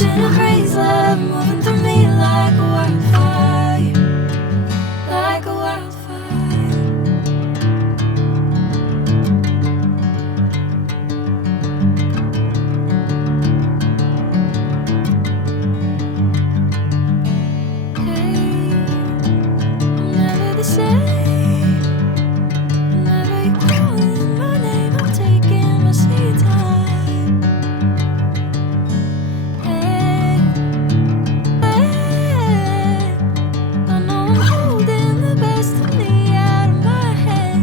Catching a breeze, love moving through me like a wildfire, like a wildfire. Hey, I'm never the same. Whenever you're calling my name, I'm taking my sweet time. Hey, hey, I know I'm holding the best of me out of my head.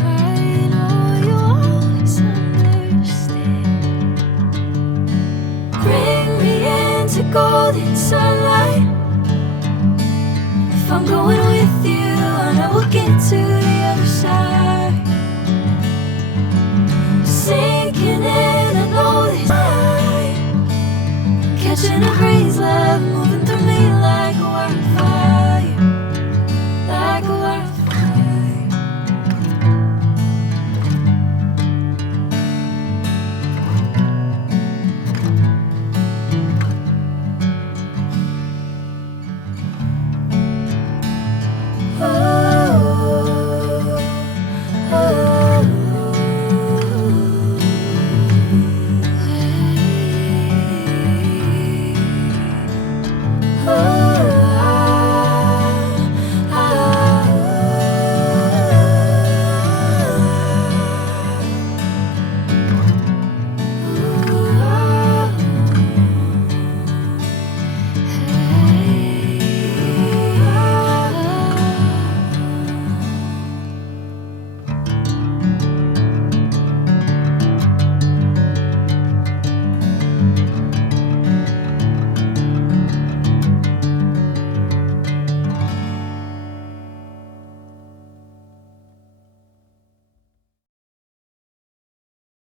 I know you always understand. Bring me into golden sunlight. If I'm going with you, I know we'll get to the other side. Sinking in, I know this time. Catching a breeze, love moving through me like a wildfire.